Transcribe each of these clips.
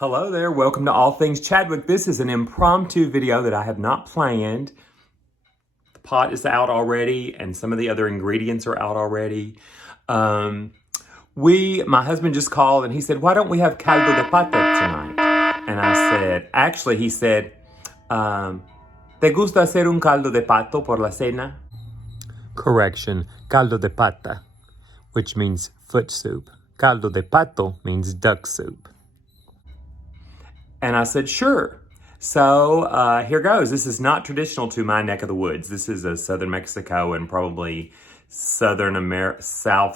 Hello there, welcome to All Things Chadwick. This is an impromptu video that I have not planned. The pot is out already and some of the other ingredients are out already. My husband just called and he said, why don't we have caldo de pata tonight? And I said, actually he said, ¿te gusta hacer un caldo de pato por la cena? Correction, caldo de pata, which means foot soup. Caldo de pato means duck soup. And I said, sure. So here goes. This is not traditional to my neck of the woods. This is a southern Mexico and probably South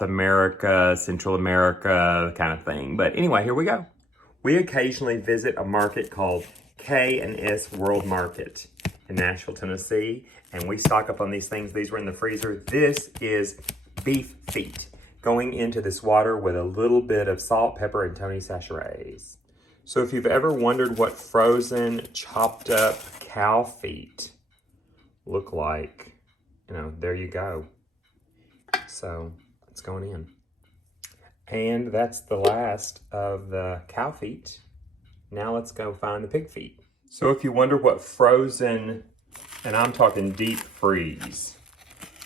America, Central America kind of thing. But anyway, here we go. We occasionally visit a market called K&S World Market in Nashville, Tennessee. And we stock up on these things. These were in the freezer. This is beef feet going into this water with a little bit of salt, pepper, and Tony Chachere's. So if you've ever wondered what frozen, chopped up cow feet look like, there you go. So it's going in. And that's the last of the cow feet. Now let's go find the pig feet. So if you wonder what frozen, and I'm talking deep freeze,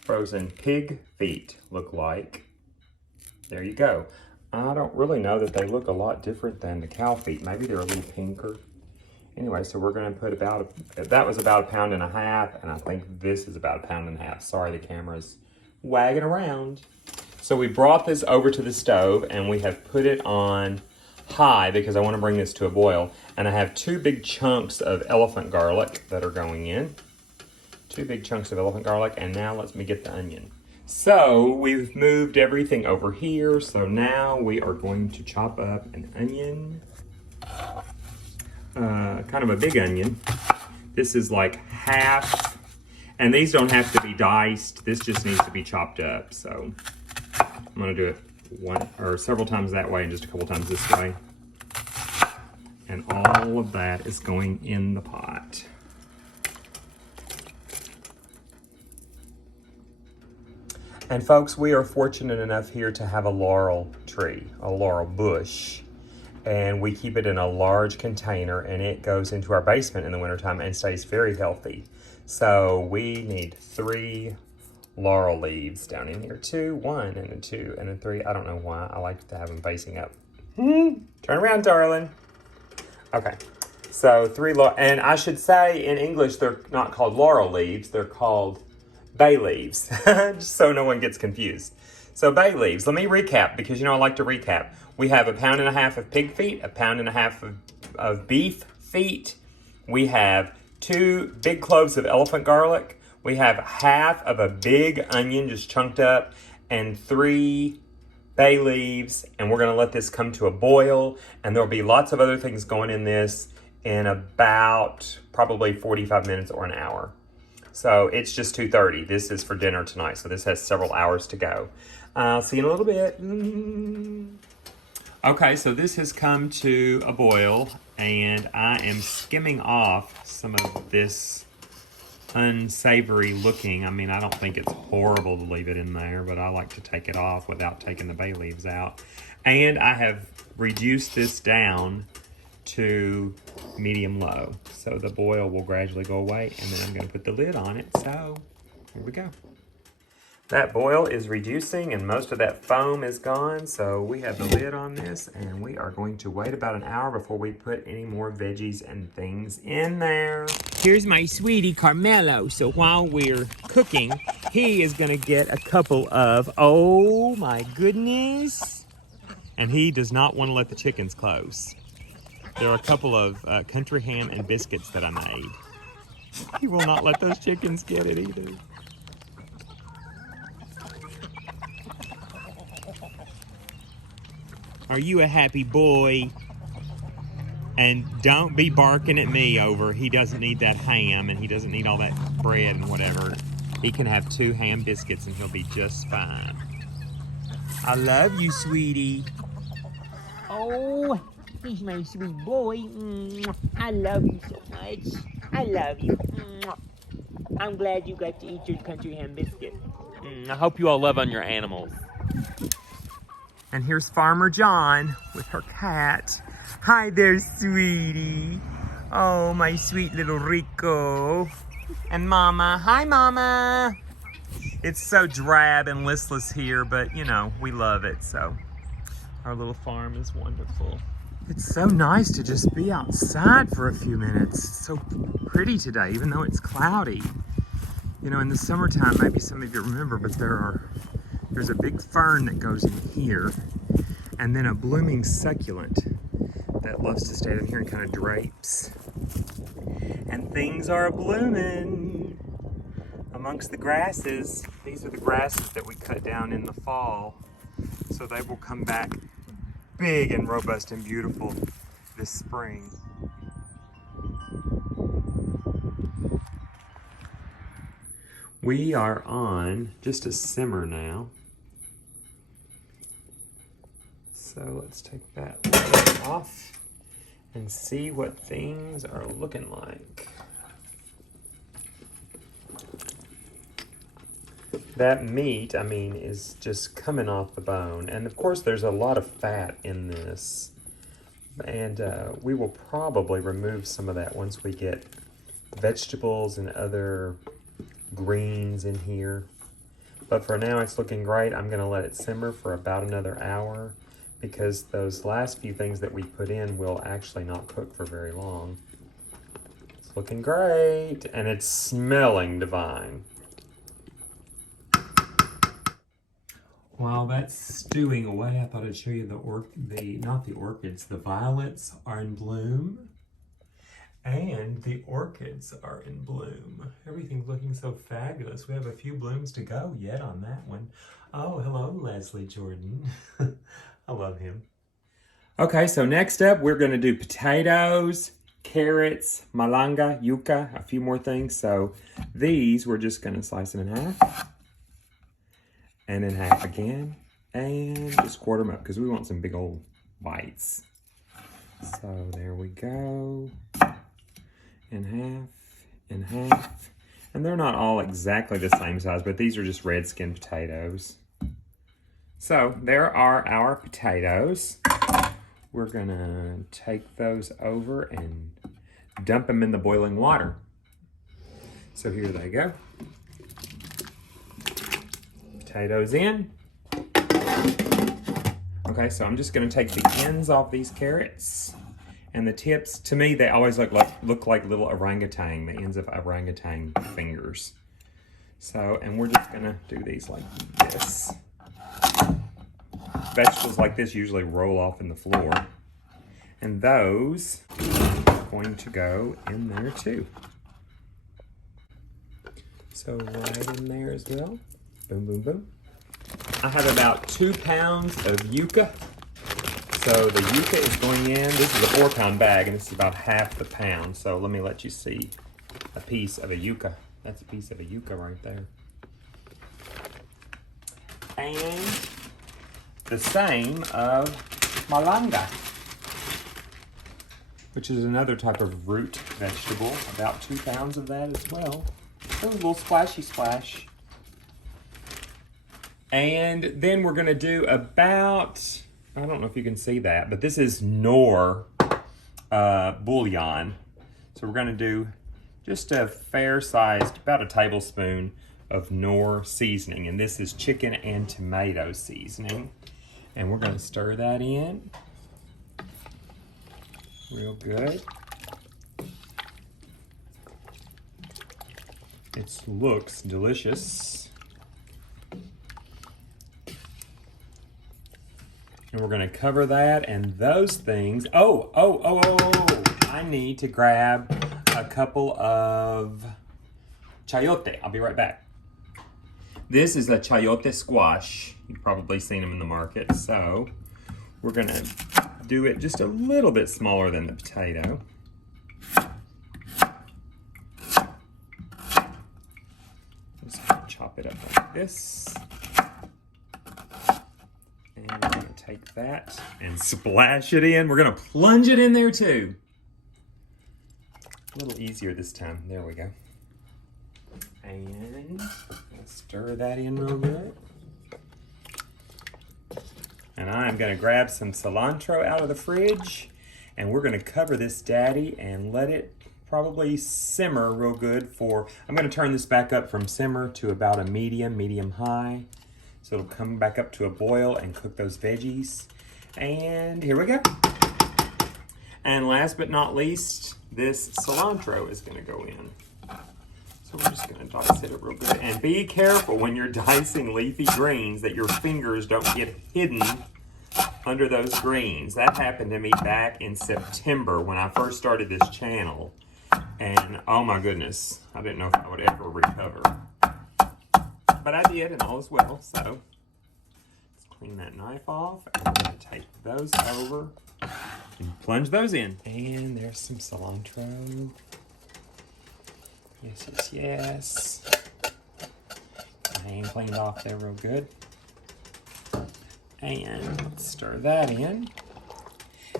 frozen pig feet look like, there you go. I don't really know that they look a lot different than the cow feet. Maybe they're a little pinker. Anyway, so we're going to put that was about 1.5 pounds, and I think this is about 1.5 pounds. Sorry, the camera's wagging around. So we brought this over to the stove, and we have put it on high because I want to bring this to a boil. And I have 2 big chunks of elephant garlic that are going in. 2 big chunks of elephant garlic, and now let me get the onion. So we've moved everything over here. So now we are going to chop up an onion, kind of a big onion. This is like half, and these don't have to be diced. This just needs to be chopped up. So I'm gonna do it one or several times that way and just a couple times this way. And all of that is going in the pot. And folks, we are fortunate enough here to have a laurel tree, a laurel bush, and we keep it in a large container and it goes into our basement in the wintertime and stays very healthy. So we need 3 laurel leaves down in here. 2, 1, and a 2, and a 3. I don't know why. I like to have them facing up. Turn around, darling. Okay, so 3 laurel, and I should say in English, they're not called laurel leaves, they're called bay leaves, just so no one gets confused. So bay leaves, let me recap because I like to recap. We have 1.5 pounds of pig feet, 1.5 pounds of beef feet. We have 2 big cloves of elephant garlic. We have half of a big onion just chunked up and 3 bay leaves. And we're gonna let this come to a boil, and there'll be lots of other things going in this in about probably 45 minutes or an hour. So it's just 2:30. This is for dinner tonight. So this has several hours to go. See you in a little bit. Okay, so this has come to a boil and I am skimming off some of this unsavory looking. I mean, I don't think it's horrible to leave it in there, but I like to take it off without taking the bay leaves out. And I have reduced this down to medium low, so the boil will gradually go away, and then I'm going to put the lid on it. So here we go. That boil is reducing and most of that foam is gone, so we have the lid on this and we are going to wait about an hour before we put any more veggies and things in there. Here's my sweetie Carmelo. So while we're cooking, he is going to get a couple of, oh my goodness, and he does not want to let the chickens close. There are a couple of country ham and biscuits that I made. He will not let those chickens get it either. Are you a happy boy? And don't be barking at me over, he doesn't need that ham and he doesn't need all that bread and whatever. He can have 2 ham biscuits and he'll be just fine. I love you, sweetie. Oh. He's my sweet boy. I love you so much. I love you. I'm glad you got to eat your country ham biscuit. I hope you all love on your animals. And here's Farmer John with her cat. Hi there, sweetie. Oh, my sweet little Rico. And Mama. Hi, Mama. It's so drab and listless here, but you know, we love it, so our little farm is wonderful. It's so nice to just be outside for a few minutes. It's so pretty today, even though it's cloudy. You know, in the summertime, maybe some of you remember, but there's a big fern that goes in here, and then a blooming succulent that loves to stay down here and kind of drapes. And things are blooming amongst the grasses. These are the grasses that we cut down in the fall, so they will come back big and robust and beautiful this spring. We are on just a simmer now. So let's take that layer off and see what things are looking like. That meat, I mean, is just coming off the bone. And of course, there's a lot of fat in this. And we will probably remove some of that once we get vegetables and other greens in here. But for now, it's looking great. I'm gonna let it simmer for about another hour because those last few things that we put in will actually not cook for very long. It's looking great, and it's smelling divine. While that's stewing away, I thought I'd show you not the orchids, the violets are in bloom. And the orchids are in bloom. Everything's looking so fabulous. We have a few blooms to go yet on that one. Oh, hello, Leslie Jordan. I love him. Okay, so next up, we're gonna do potatoes, carrots, malanga, yuca, a few more things. So these, we're just gonna slice them in half. And in half again, and just quarter them up because we want some big old bites. So there we go. In half. And they're not all exactly the same size, but these are just red skin potatoes. So there are our potatoes. We're gonna take those over and dump them in the boiling water. So here they go. Potatoes in. Okay, so I'm just gonna take the ends off these carrots and the tips. To me, they always look like little orangutan, the ends of orangutan fingers. So, and we're just gonna do these like this. Vegetables like this usually roll off in the floor. And those are going to go in there too. So right in there as well. Boom, boom, boom. I have about 2 pounds of yuca. So the yuca is going in. This is a 4-pound bag, and this is about half the pound. So let me let you see a piece of a yuca. That's a piece of a yuca right there. And the same of malanga, which is another type of root vegetable. About 2 pounds of that as well. So a little splashy splash. And then we're gonna do about, I don't know if you can see that, but this is Knorr bouillon. So we're gonna do just a fair-sized, about a tablespoon of Knorr seasoning. And this is chicken and tomato seasoning. And we're gonna stir that in real good. It looks delicious. And we're gonna cover that and those things. Oh, I need to grab a couple of chayote. I'll be right back. This is a chayote squash. You've probably seen them in the market. So we're gonna do it just a little bit smaller than the potato. Just gonna chop it up like this. And we're gonna take that and splash it in. We're gonna plunge it in there too. A little easier this time. There we go. And stir that in real good. And I'm gonna grab some cilantro out of the fridge And we're gonna cover this daddy and let it probably simmer real good for, I'm gonna turn this back up from simmer to about a medium high. So it'll come back up to a boil and cook those veggies. And here we go. And last but not least, this cilantro is gonna go in. So we're just gonna dice it real good. And be careful when you're dicing leafy greens that your fingers don't get hidden under those greens. That happened to me back in September when I first started this channel. And oh my goodness, I didn't know if I would ever recover. But I did, and all is well. So let's clean that knife off. And we're gonna take those over and plunge those in. And there's some cilantro. Yes. And cleaned off there real good. And let's stir that in.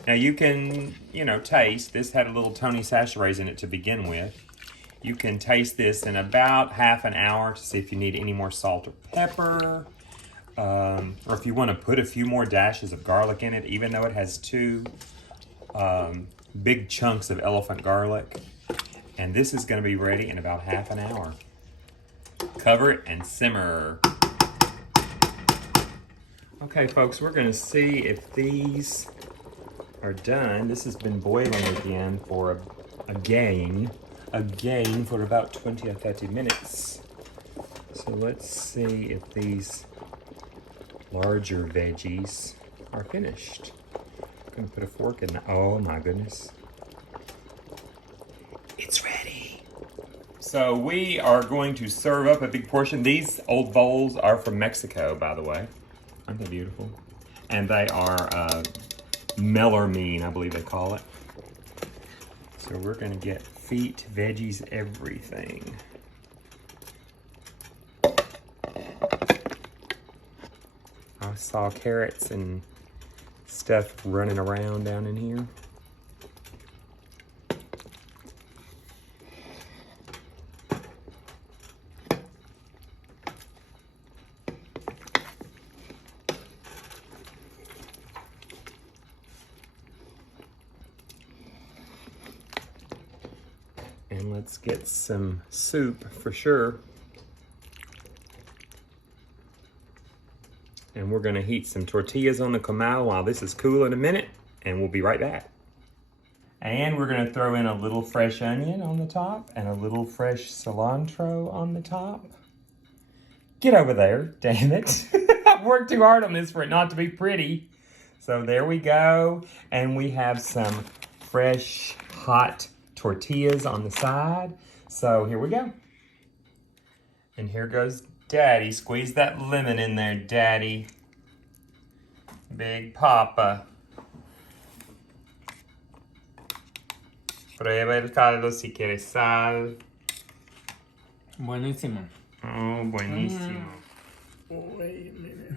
Now you can, taste. This had a little Tony Chachere's in it to begin with. You can taste this in about half an hour to see if you need any more salt or pepper. Or if you want to put a few more dashes of garlic in it, even though it has 2 big chunks of elephant garlic. And this is going to be ready in about half an hour. Cover it and simmer. Okay, folks, we're going to see if these are done. This has been boiling again for again for about 20 or 30 minutes. So let's see if these larger veggies are finished. I'm going to put a fork in. Oh my goodness. It's ready. So we are going to serve up a big portion. These old bowls are from Mexico, by the way. Aren't they beautiful? And they are melamine, I believe they call it. So we're gonna get feet, veggies, everything. I saw carrots and stuff running around down in here. And let's get some soup for sure. And we're gonna heat some tortillas on the comal while this is cool in a minute, and we'll be right back. And we're gonna throw in a little fresh onion on the top and a little fresh cilantro on the top. Get over there, damn it. I've worked too hard on this for it not to be pretty. So there we go. And we have some fresh, hot tortillas on the side. So here we go. And here goes Daddy. Squeeze that lemon in there, Daddy. Big Papa. Prueba el caldo si quieres sal. Buenísimo. Oh, buenísimo. Wait a minute.